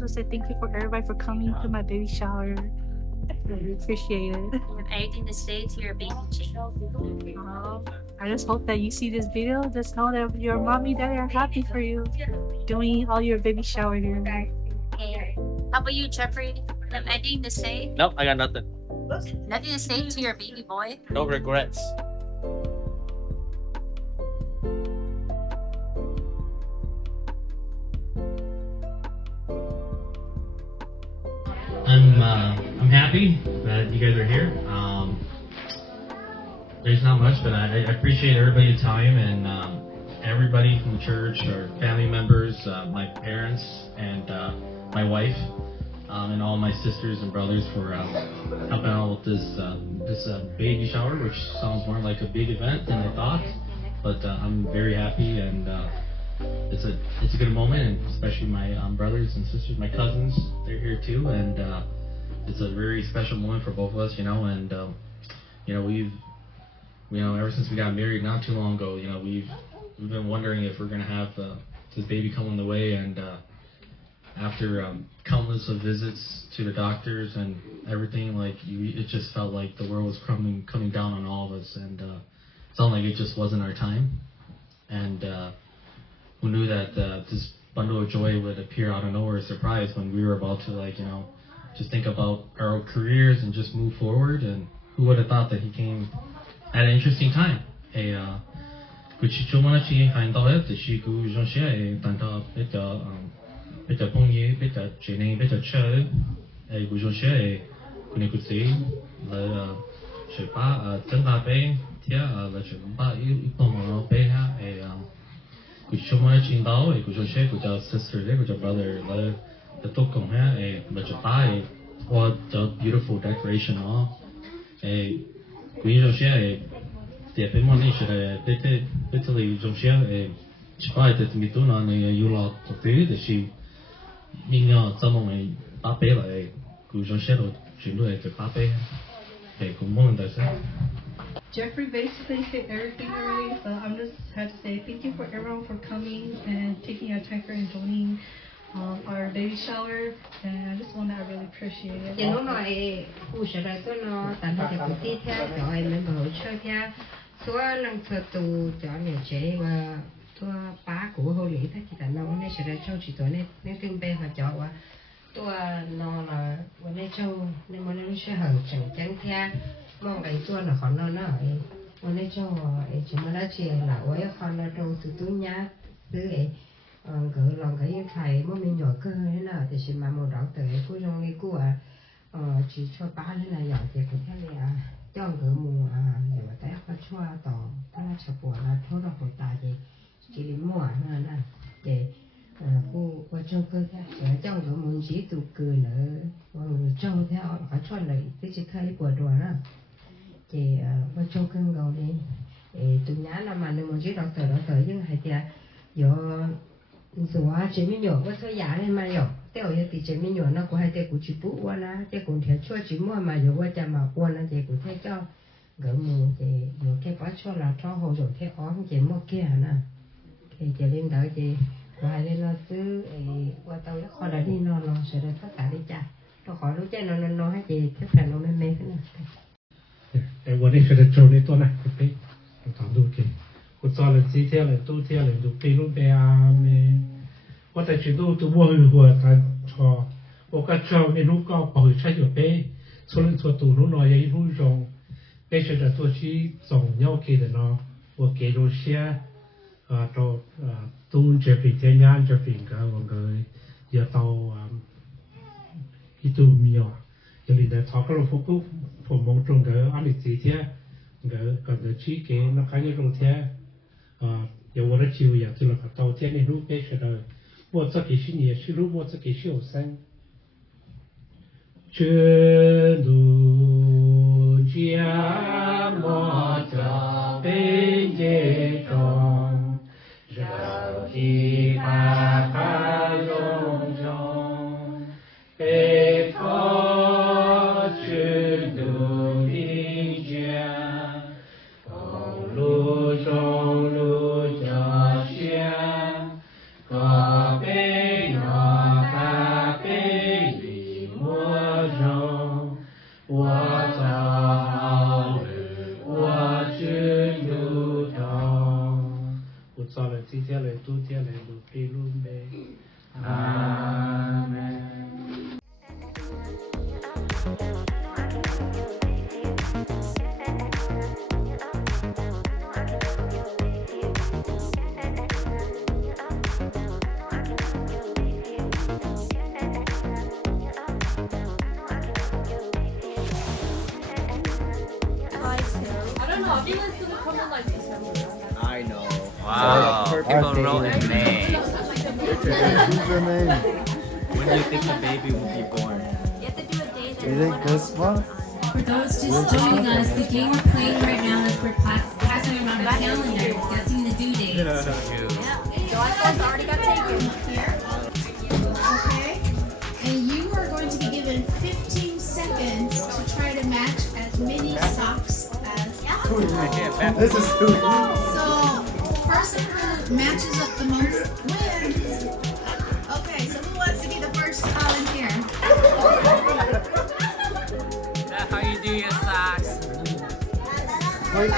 just want to say thank you for everybody for coming to my baby shower. I really appreciate it. You have anything to say to your baby Gino? I just hope that you see this video. Just know that your mommy, daddy are happy for you doing all your baby shower here. Okay. How about you, Jeffrey? You have anything to say? Nope, I got nothing. Nothing to say to your baby boy? No regrets. I'm happy that you guys are here. There's not much, but I appreciate everybody's time and everybody from church or family members, my parents and my wife, and all my sisters and brothers for helping out with this baby shower, which sounds more like a big event than I thought. But I'm very happy and it's a good moment, and especially my brothers and sisters, my cousins, they're here too, and it's a very special moment for both of us, and we've ever since we got married not too long ago, we've been wondering if we're gonna have this baby come on the way, and after countless of visits to the doctors and everything, it just felt like the world was coming down on all of us, and it felt like it just wasn't our time, and who knew that this bundle of joy would appear out of nowhere, a surprise, when we were about to just think about our careers and just move forward, and who would have thought that he came at an interesting time. What a beautiful decoration, Jeffrey basically said everything already, so I'm just had to say thank you for everyone for coming and taking your time for enjoying our baby shower, and I just want to really appreciate it. Nó nói u sẽ ra tôi nó tận hưởng cái tí theo cho em mình bảo chơi theo số lần thưa tù cho người chế và tôi ba của hồ lý thế thì tận nó nên sẽ ra châu chỉ tối nên kinh bê họ cho và tôi nó làวันนี้châu nên mà nó sẽ hở chẳng theo mong cái tôi là họ nóวันนี้châu chỉ mà nó chỉ là với họ nó châu từ túi nhá từ cái lòng cái thầy mà mình nhỏ cơ thế nào thì chỉ mà một đảo tới cô trong đi cô chỉ cho ba thế này nhỏ thì cũng thế này cho cái mùa để mà tay có cho tỏ ta là chụp bộ là thôi là hồi tài thì chỉ đến mùa nè để cô cho cơ thế trong cái mùa chỉ tụ cười nữa cho theo họ cho lại cái chỉ thấy bộ đồ đó thì cô cho cơ ngầu đi tụi nhá là mà nếu mà chỉ đọc tới nhưng hay thì giờ dù chế mình nhỏ có thời gian này mà nhỏ, thế ở thì chế mình nhỏ nó có hai thế cũng chỉ bút qua na, thế cũng theo cho chỉ mua mà giờ qua chả mà qua na thế cũng theo cho gỡ mù thì nhiều cái quá cho là cho hồ rồi thế ón chế mua kia nè, thì chế lên đợi thì qua lên nó cứ qua tàu nó khỏi đã đi nó sẽ được tất cả đi cha, nó khỏi lúc cha nó hay gì tất cả nó mê cái này. 我那个的州里多呢，可以，我当都可以。我做了几天了，多天了，就背路背啊没，我在这都我他说，我个车没路高，不会车就背，除了做道路那也一路上，背着的做起重要给的呢，我给路些，到都这边天眼这边个我个也到一度没有，有里的他个路ผมมองตรงกับอันนี้สิเทียกับเดี๋ยวชี้เกณฑ์นักการเงินลงเทีย有我的机会呀，对了，到店里路边学的，我这给是你是路，我这给是有生，全路家莫着北街中，绕地把它融融，北方全路林家，公路中。Go, cho là chi theo là tu theo là đủ đi luôn bê. Amen. I know. Wow, people wrote in May. Who's your name? When do you think the baby will be born? You think this month? For those just joining us, the game we're playing right now is we're passing around a calendar, guessing the due date. already got taken. Okay? And you are going to be given 15 seconds to try to match as many socks as possible. This is too So, person who matches up the most wins. Okay, so who wants to be the first volunteer? That's how you do your socks. Wait,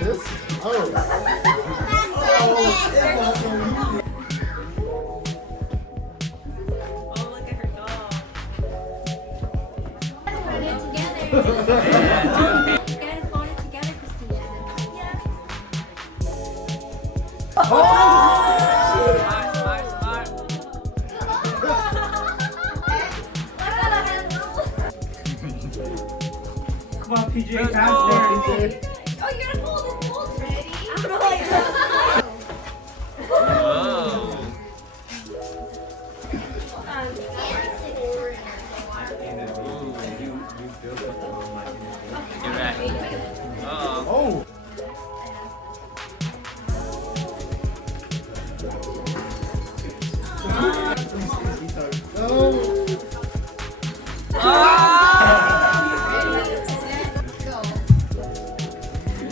this? Oh. Put it together. You gotta hold it together, Christina. Come on, PJ, Let's fast go. there, PJ. Oh, you gotta hold it. Ready? Whoa. You're right. Uh-oh. Oh.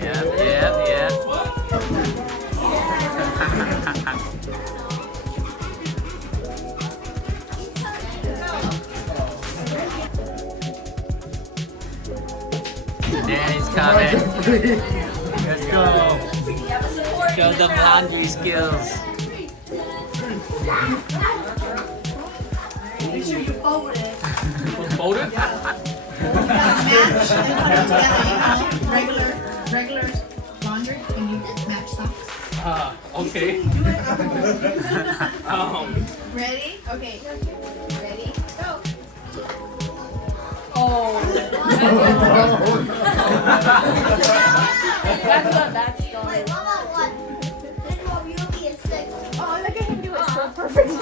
No. Yep. Danny's coming. Let's go. Show them laundry skills. Make sure you fold it. Fold it? Match and put it together. Regular laundry, and you match socks. Okay. Ready? Okay. Ready? Go. That's what that's going. Wait, one on one. Then what you'll be at 6. Oh, look at him do it so perfectly.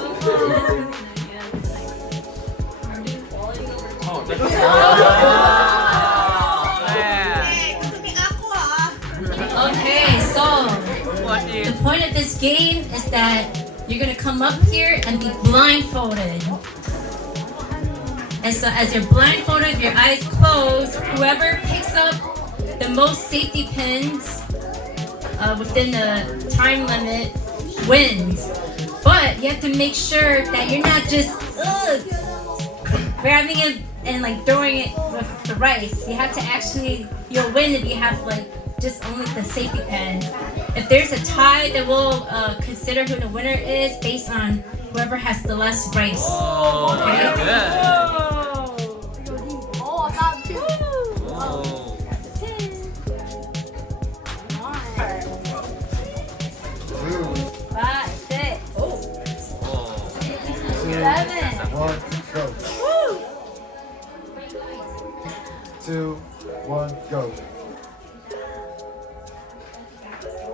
Hey, kasi ako Okay, so the point of this game is that you're gonna come up here and be blindfolded. And so as you're blindfolded, your eyes closed, whoever picks up the most safety pins within the time limit wins. But you have to make sure that you're not just grabbing it and like throwing it with the rice. You have to actually, you'll win if you have like just only the safety pin. If there's a tie, then we'll consider who the winner is based on whoever has the less rice. Oh, Okay? good. Oh, I got two. Oh. 5, 6, Oh. 7. 1, go. 2, 1, go.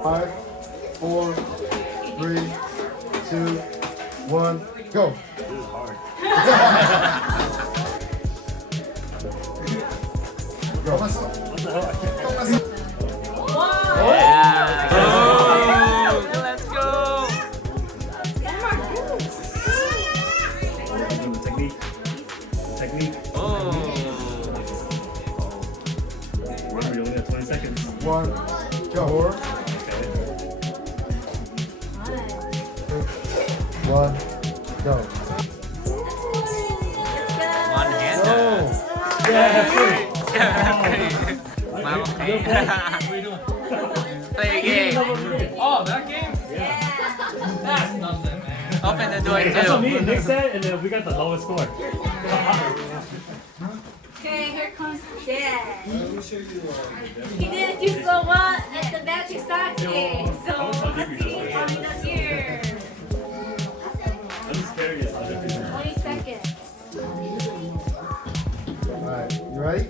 5, 4, 3, 2, 1, go. Go. Yeah. Oh, let's go. Technique. Oh. Remember, you only have 20 seconds. 1, go. 4, 1, go. One hand. Go. Play a game. Oh, that game? score That's what me too. and Nick said, and then we got the lowest score. Okay, here comes Dad. He didn't do so well at the Magic Sox game, so let's see how he does here. I'm scared. 20 seconds. Alright, you ready?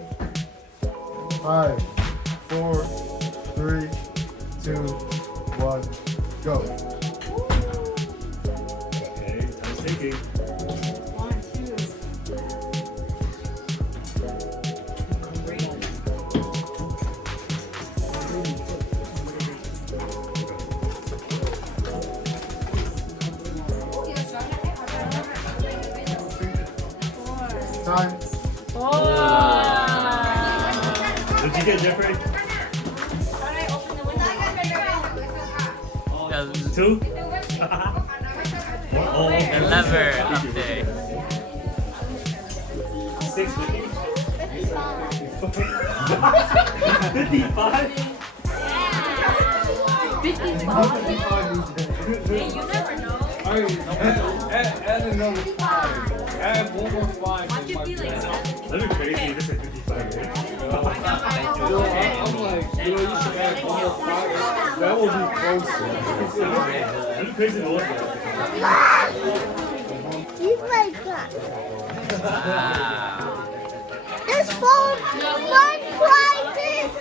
5, 4, 3, 2, 1, go. Okay, time's ticking. 1, 2. Time. Did you get Jeffrey? The, 2? Oh, the lever up there. 6, 55? 55. Hey, you never know. Add another 5. Add one more 5. Watch it be like 70. That'd be crazy. This is 55, right? I'm like, you should add one more 5. That will be closer. That'd be crazy to look at. You like that. Wow. There's fun prizes.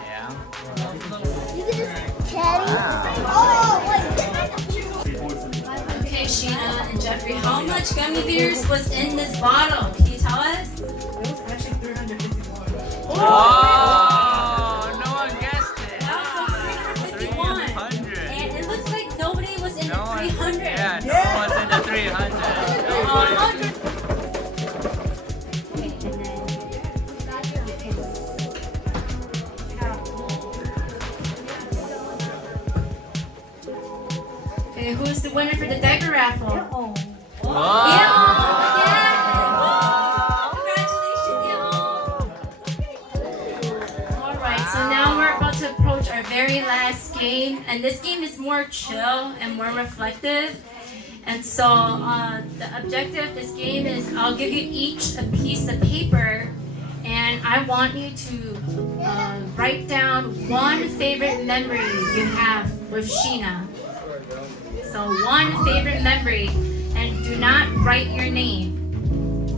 Yeah. You can just carry. Oh, Okay, Shiena and Jeffrey, how much gummy bears was in this bottle? Can you tell us? It was actually 351. Oh, no one guessed it. That was like 351. 300. And it looks like nobody was in No the one, 300. yeah, no one's in the 300. No one. Okay, who's the winner for the diaper raffle? Whoa. Congratulations, Alright, so now we're about to approach our very last game. And this game is more chill and more reflective. And so the objective of this game is I'll give you each a piece of paper. And I want you to write down one favorite memory you have with Shiena. So one favorite memory, and do not write your name.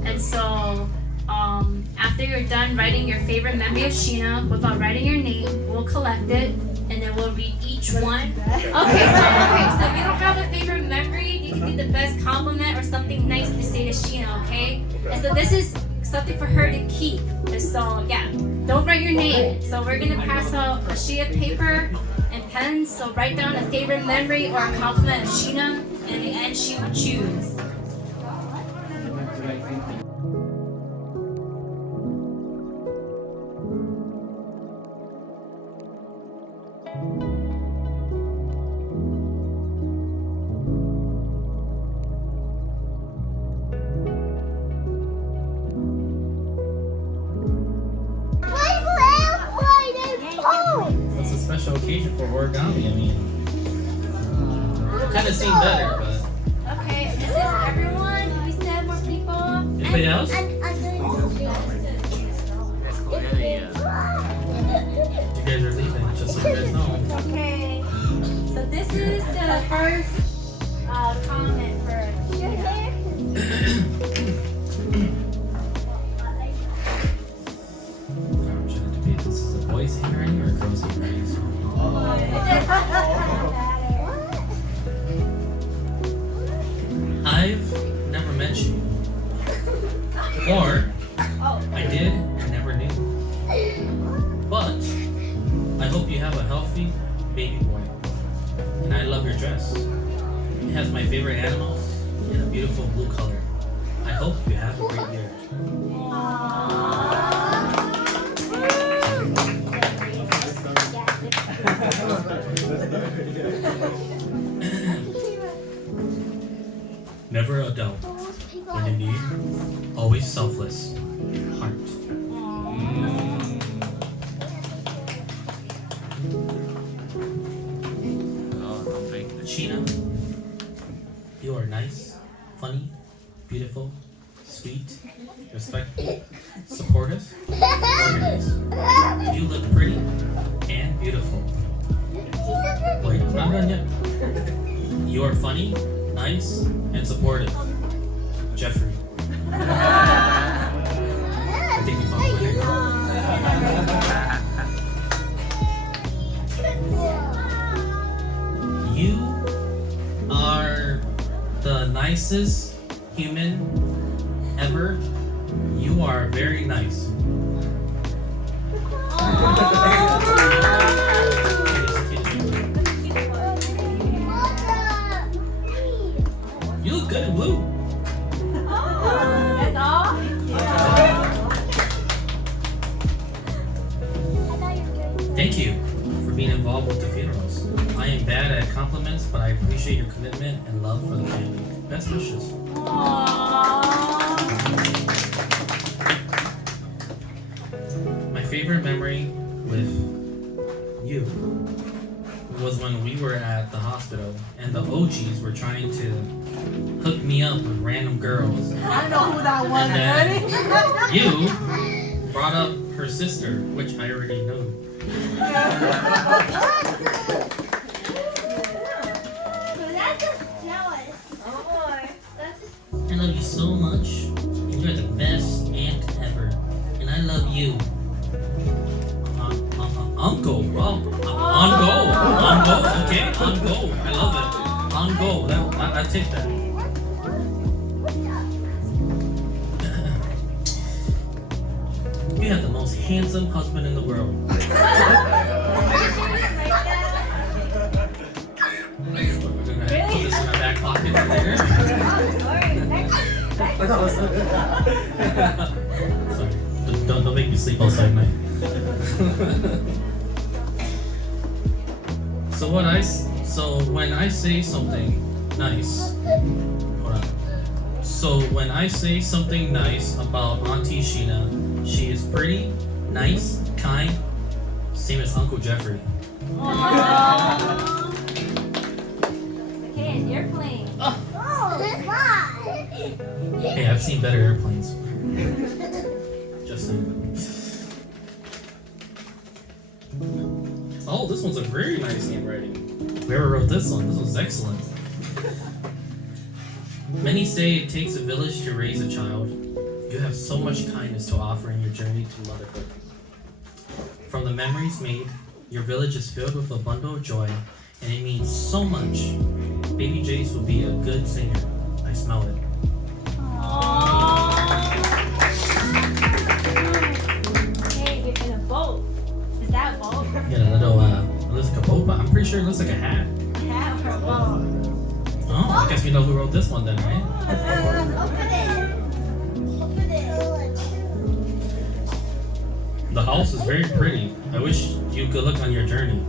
And so after you're done writing your favorite memory of Shiena, without writing your name, we'll collect it, and then we'll read each one. Okay, so if you don't have a favorite memory, you can do the best compliment or something nice to say to Shiena, okay? And so this is something for her to keep. And so yeah, don't write your name. So we're gonna pass out a sheet of paper and pens. So write down a favorite memory or a compliment of Shiena, and in the end she will choose. It's a special occasion for origami. I mean, it kind of seemed better, but. Okay, is this everyone? We still have more people? Anybody else? That's cool. Yeah. You guys are leaving, just so you guys know. Okay, so this is the first comment for Shiena. I'm trying to debate this is a boy's handwriting or a girl's handwriting. I've never met you. Or, I did and never knew. But, I hope you have a healthy baby boy. And I love your dress. It has my favorite animals in a beautiful blue color. I hope you have a great year. Never a doubt. When in need, always selfless. Heart. Oh, don't break the Shiena, You are nice, funny, beautiful, sweet, respectful, supportive, organized. You look pretty and beautiful. Wait, I'm not done yet. You are funny, nice, and supportive. Jeffrey. I think you found a winner. You are the nicest human ever. You are very nice. You look good in blue. That's all? Thank you for being involved with the funerals. I am bad at compliments, but I appreciate your commitment and love for the family. Best wishes. My favorite memory with you was when we were at the hospital and the OGs were trying to hook me up with random girls. I know who that was. And then you brought up her sister, which I already knew. I love you so much. You're the best aunt ever. And I love you. Uncle, bro. On go. Okay? On go. I love it. On go. I take that. You have the most handsome husband in the world. We're gonna put this in my back pocket for later. Sorry. Don't make me sleep outside night. So when I say something nice, hold on. So when I say something nice about Auntie Shiena, she is pretty, nice, kind, same as Uncle Jeffrey. Okay, an airplane. Hey, I've seen better airplanes. Just saying. Oh, this one's a very nice handwriting. Whoever wrote this one, this one's excellent. Many say it takes a village to raise a child. You have so much kindness to offer in your journey to motherhood. From the memories made, your village is filled with a bundle of joy, and it means so much. Baby Jace will be a good singer. I smell it. Hey, we're in a boat. Is that a boat? Yeah, it looks like a boat, but I'm pretty sure it looks like a hat. A hat or a boat? Oh, I guess we know who wrote this one then, right? The house is very pretty. I wish you good luck on your journey.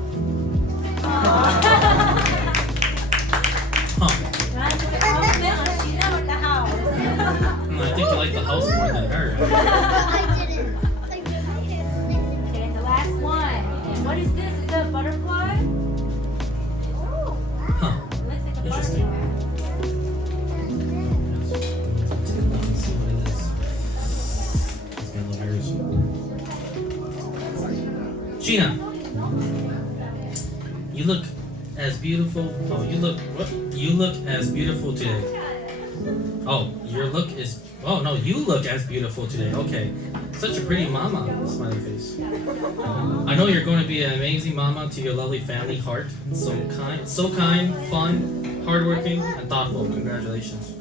Huh. I think you like the house more than her. Okay, the last one. And what is this? Is it a butterfly? Huh. It looks like a Interesting. butterfly. Let's see what it is. Let's get a little nervous. Shiena, you look as beautiful. Oh, you look what? You look as beautiful today. Oh, your look is. Oh no, you look as beautiful today. Okay, such a pretty mama. Smiley face. I know you're going to be an amazing mama to your lovely family. Heart, so kind, fun, hardworking, and thoughtful. Congratulations.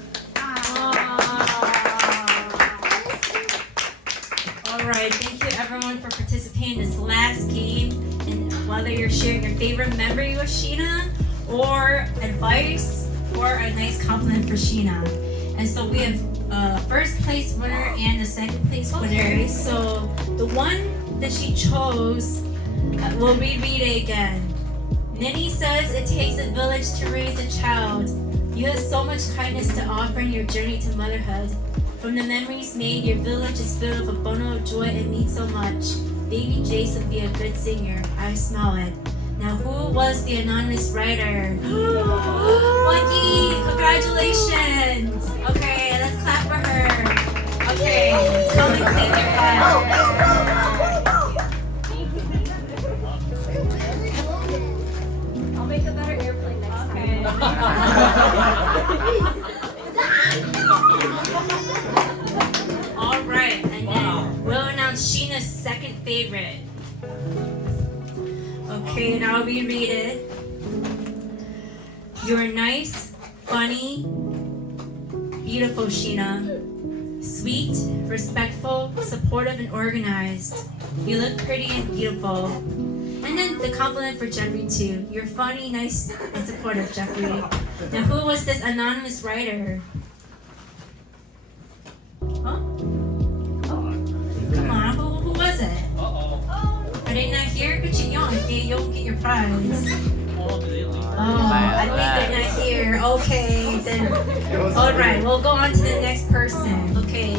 Alright, thank you everyone for participating in this last game. And whether you're sharing your favorite memory with Shiena, or advice, or a nice compliment for Shiena. And so we have a first place winner and a second place winner. So the one that she chose, we'll reread it again. Nini says it takes a village to raise a child. You have so much kindness to offer in your journey to motherhood. From the memories made, your village is filled with a bundle of joy and means so much. Baby Jace will be a good singer. I smell it. Now, who was the anonymous writer? Lucky! Congratulations! I'll make a better airplane next time. All right, and then we'll announce Sheena's second favorite. Okay, and I'll reread it. You're nice, funny, beautiful, Sheena. Sweet, respectful, supportive, and organized. You look pretty and beautiful. And then the compliment for Jeffrey too. You're funny, nice, and supportive, Jeffrey. Now, who was this anonymous writer? Huh? Come on, who was it? Are they not here? Good job, you'll get your prize. Oh, I think they're not here. Okay, then. Alright, we'll go on to the next person. Okay.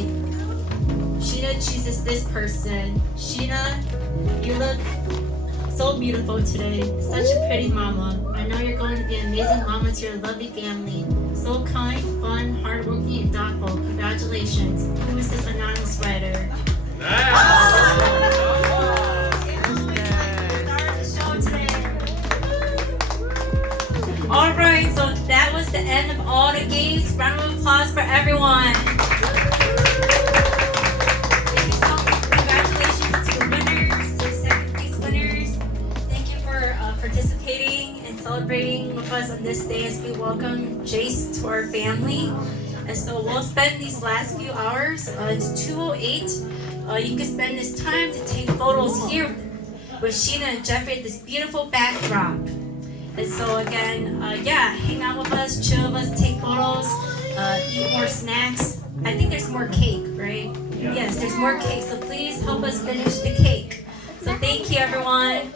Sheena chooses this person. Sheena, you look so beautiful today. Such a pretty mama. I know you're going to be an amazing mama to your lovely family. So kind, fun, hardworking, and thoughtful. Congratulations. Who is this anonymous writer? Alright, so that was the end of all the games. Round of applause for everyone. Thank you so much. Congratulations to the winners, to the second place winners. Thank you for participating and celebrating with us on this day as we welcome Jace to our family. And so we'll spend these last few hours. It's 2:08. You can spend this time to take photos here with Sheena and Jeffrey at this beautiful backdrop. And so again, hang out with us, chill with us, take photos, eat more snacks. I think there's more cake, right? Yes, there's more cake. So please help us finish the cake. So thank you, everyone.